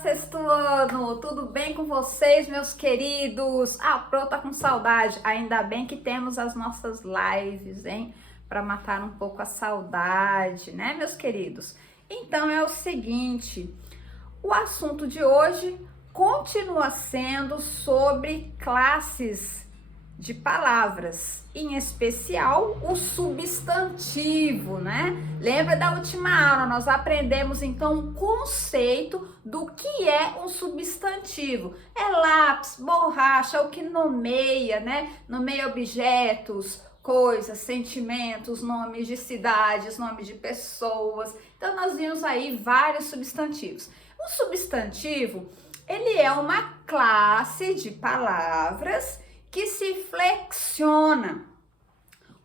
sexto ano! Tudo bem com vocês, meus queridos? Pro tá com saudade. Ainda bem que temos as nossas lives, hein? Para matar um pouco a saudade, né, meus queridos? Então é o seguinte, o assunto de hoje continua sendo sobre classes de palavras, em especial o substantivo, né? Lembra da última aula, nós aprendemos então o conceito do que é um substantivo. É lápis, borracha, o que nomeia, né? Nomeia objetos, coisas, sentimentos, nomes de cidades, nomes de pessoas. Então nós vimos aí vários substantivos. O substantivo, ele é uma classe de palavras que se flexiona.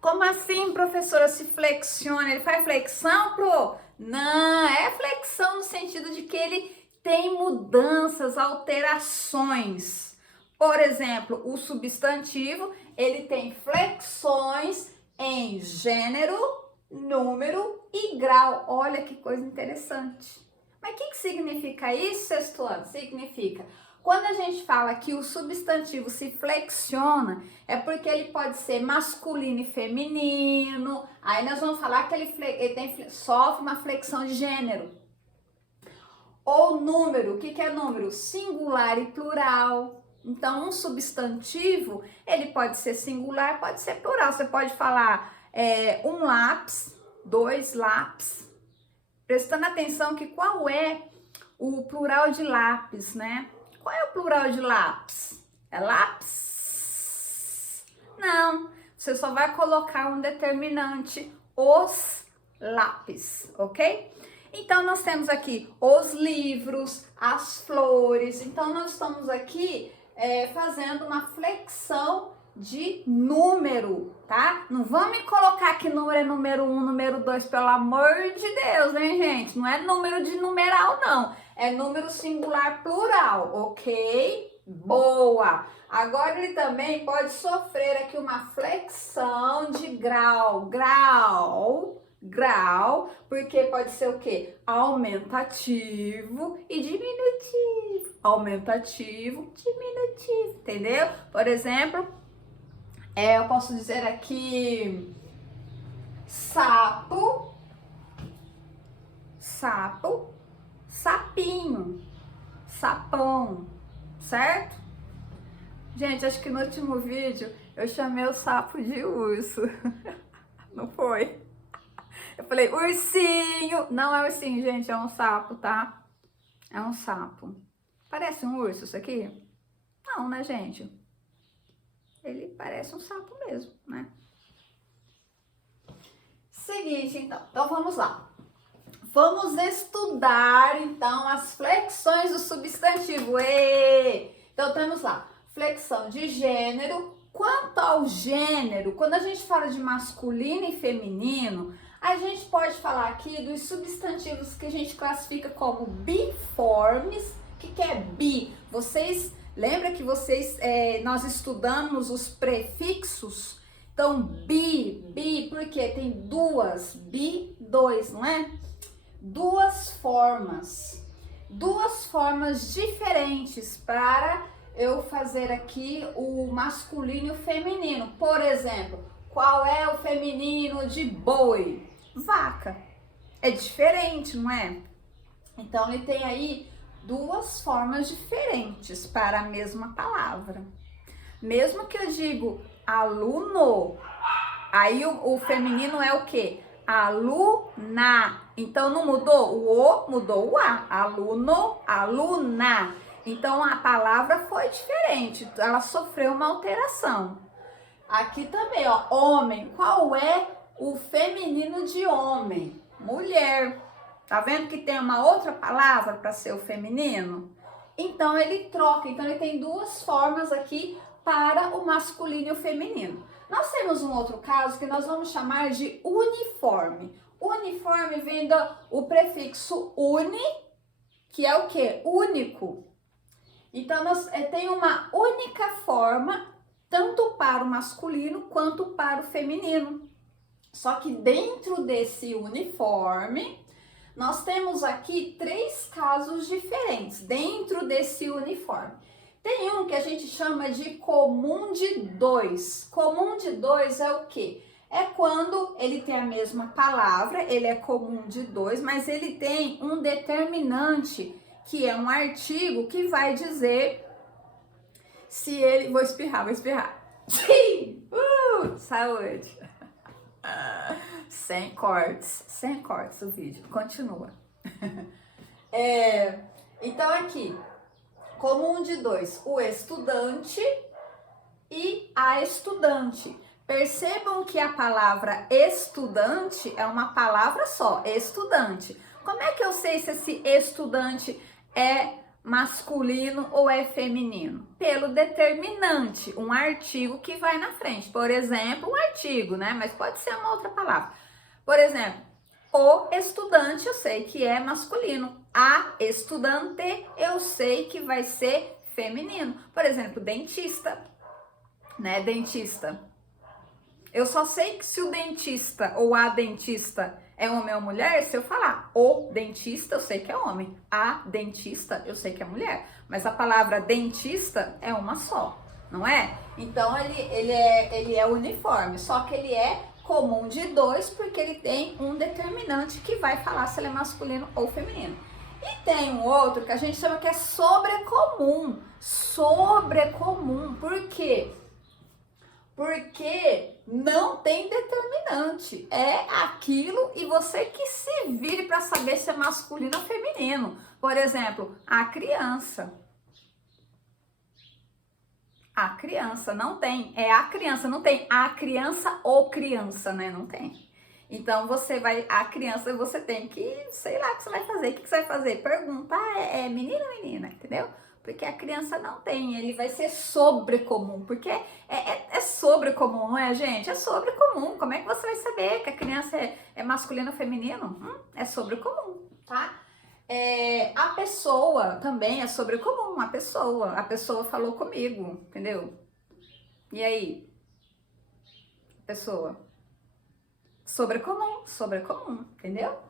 Como assim, professora, se flexiona? Ele faz flexão, pro? Não, é flexão no sentido de que ele tem mudanças, alterações. Por exemplo, o substantivo, ele tem flexões em gênero, número e grau. Olha que coisa interessante. Mas o que significa isso, sexto ano? Significa, quando a gente fala que o substantivo se flexiona, é porque ele pode ser masculino e feminino. Aí nós vamos falar que ele sofre uma flexão de gênero. Ou número, o que é número? Singular e plural. Então, um substantivo, ele pode ser singular, pode ser plural. Você pode falar um lápis, dois lápis. Prestando atenção que qual é o plural de lápis, né? Qual é o plural de lápis? É lápis? Não, você só vai colocar um determinante, os lápis, ok? Então, nós temos aqui os livros, as flores. Então, nós estamos aqui fazendo uma flexão de número, tá? Não vamos me colocar que número é número 1, número 2, pelo amor de Deus, hein, gente? Não é número de numeral, não. É número singular plural, ok? Boa! Agora ele também pode sofrer aqui uma flexão de grau, porque pode ser o quê? Aumentativo e diminutivo. Aumentativo, diminutivo, entendeu? Por exemplo, eu posso dizer aqui sapo, sapinho, sapão, certo? Gente, acho que no último vídeo eu chamei o sapo de urso, não foi? Eu falei ursinho, não é ursinho, gente, é um sapo, tá? É um sapo. Parece um urso isso aqui? Não, né, gente? Ele parece um sapo mesmo, né? Seguinte, então vamos lá. Vamos estudar, então, as flexões do substantivo. Então, temos lá, flexão de gênero. Quanto ao gênero, quando a gente fala de masculino e feminino, a gente pode falar aqui dos substantivos que a gente classifica como biformes. O que é bi? Vocês lembram que nós estudamos os prefixos? Então, bi, porque tem duas, dois, não é? Duas formas diferentes para eu fazer aqui o masculino e o feminino. Por exemplo, qual é o feminino de boi? Vaca. É diferente, não é? Então, ele tem aí duas formas diferentes para a mesma palavra. Mesmo que eu digo aluno, aí o feminino é o quê? Aluna. Então, não mudou? O O mudou o A. Aluno, aluna. Então, a palavra foi diferente. Ela sofreu uma alteração. Aqui também, ó, homem. Qual é o feminino de homem? Mulher. Tá vendo que tem uma outra palavra para ser o feminino? Então, ele troca. Então, ele tem duas formas aqui para o masculino e o feminino. Nós temos um outro caso que nós vamos chamar de uniforme. Uniforme vem do prefixo uni, que é o quê? Único. Então, tem uma única forma, tanto para o masculino quanto para o feminino. Só que dentro desse uniforme, nós temos aqui 3 casos diferentes dentro desse uniforme. Tem um que a gente chama de comum de 2. Comum de 2 é o quê? É quando ele tem a mesma palavra, ele é comum de 2, mas ele tem um determinante, que é um artigo que vai dizer se ele... Vou espirrar. Sim! Saúde! Sem cortes o vídeo, continua. Então aqui, comum de 2, o estudante e a estudante. Percebam que a palavra estudante é uma palavra só, estudante. Como é que eu sei se esse estudante é masculino ou é feminino? Pelo determinante, um artigo que vai na frente. Por exemplo, um artigo, né? Mas pode ser uma outra palavra. Por exemplo, o estudante eu sei que é masculino. A estudante eu sei que vai ser feminino. Por exemplo, dentista, né? Dentista. Eu só sei que se o dentista ou a dentista é homem ou mulher, se eu falar o dentista, eu sei que é homem. A dentista, eu sei que é mulher. Mas a palavra dentista é uma só, não é? Então, ele é uniforme, só que ele é comum de 2, porque ele tem um determinante que vai falar se ele é masculino ou feminino. E tem um outro que a gente chama que é sobrecomum. Sobrecomum, por quê? Porque não tem determinante, é aquilo e você que se vire para saber se é masculino ou feminino. Por exemplo, a criança. A criança não tem, é a criança, não tem a criança ou criança, né? Não tem. Então você vai, a criança você tem que, sei lá o que você vai fazer. O que você vai fazer? Perguntar, é menino ou menina, entendeu? Porque a criança não tem, ele vai ser sobrecomum, porque é sobrecomum, não é, gente? É sobrecomum. Como é que você vai saber que a criança é masculino ou feminino? É sobrecomum, tá? A pessoa também é sobrecomum, a pessoa falou comigo, entendeu? E aí? Pessoa. Sobrecomum, entendeu?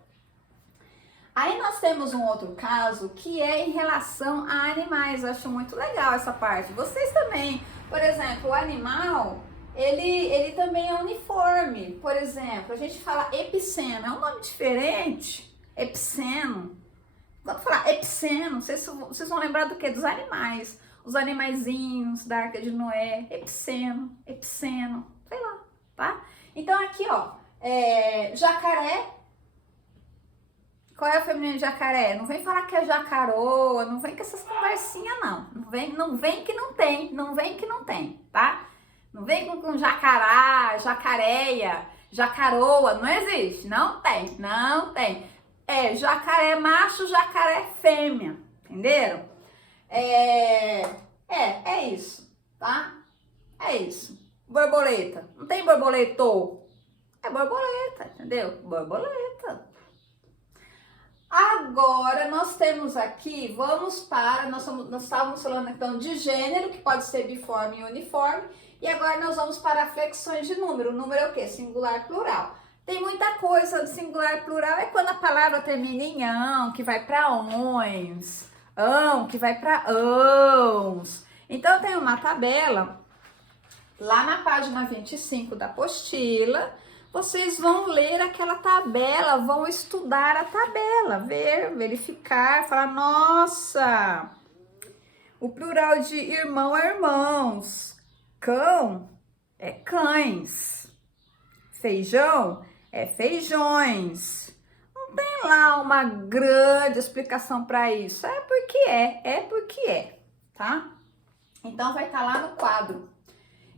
Aí nós temos um outro caso que é em relação a animais. Eu acho muito legal essa parte. Vocês também, por exemplo, o animal, ele também é uniforme. Por exemplo, a gente fala epiceno, é um nome diferente. Epiceno. Quando falar epiceno, vocês vão lembrar do quê? Dos animais. Os animaizinhos da Arca de Noé. Epiceno, sei lá, tá? Então aqui, ó, jacaré. Qual é o feminino de jacaré? Não vem falar que é jacaroa, não vem com essas conversinhas, não. Não vem que não tem, tá? Não vem com jacará, jacareia, jacaroa, não existe, não tem. É jacaré macho, jacaré fêmea, entenderam? É isso, tá? É isso. Borboleta, não tem borboletou, é borboleta, entendeu? Borboleta. Agora, nós temos aqui, nós estávamos falando então de gênero, que pode ser biforme e uniforme, e agora nós vamos para flexões de número. O número é o quê? Singular, plural. Tem muita coisa de singular, plural, é quando a palavra termina em ão, que vai para ons, ão, que vai para ãos. Então, tem uma tabela, lá na página 25 da apostila. Vocês vão ler aquela tabela, vão estudar a tabela, verificar, falar, nossa, o plural de irmão é irmãos, cão é cães, feijão é feijões. Não tem lá uma grande explicação para isso, é porque é, tá? Então vai estar lá no quadro.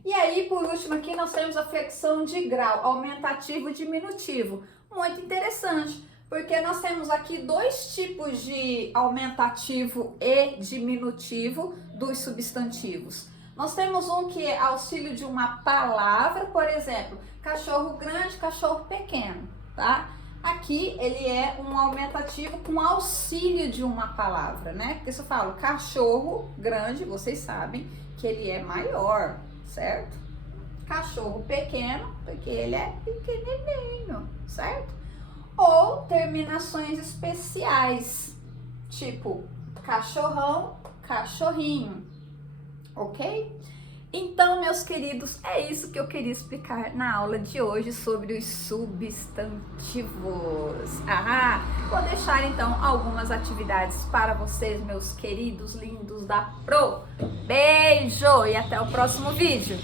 E aí, por último, aqui nós temos a flexão de grau, aumentativo e diminutivo. Muito interessante, porque nós temos aqui 2 tipos de aumentativo e diminutivo dos substantivos. Nós temos um que é auxílio de uma palavra, por exemplo, cachorro grande, cachorro pequeno, tá? Aqui ele é um aumentativo com auxílio de uma palavra, né? Porque se eu falo cachorro grande, vocês sabem que ele é maior, certo? Cachorro pequeno, porque ele é pequenininho, certo? ou terminações especiais, tipo cachorrão, cachorrinho, ok? Então, meus queridos, é isso que eu queria explicar na aula de hoje sobre os substantivos. Vou deixar então algumas atividades para vocês, meus queridos lindos da Pro. Beijo e até o próximo vídeo.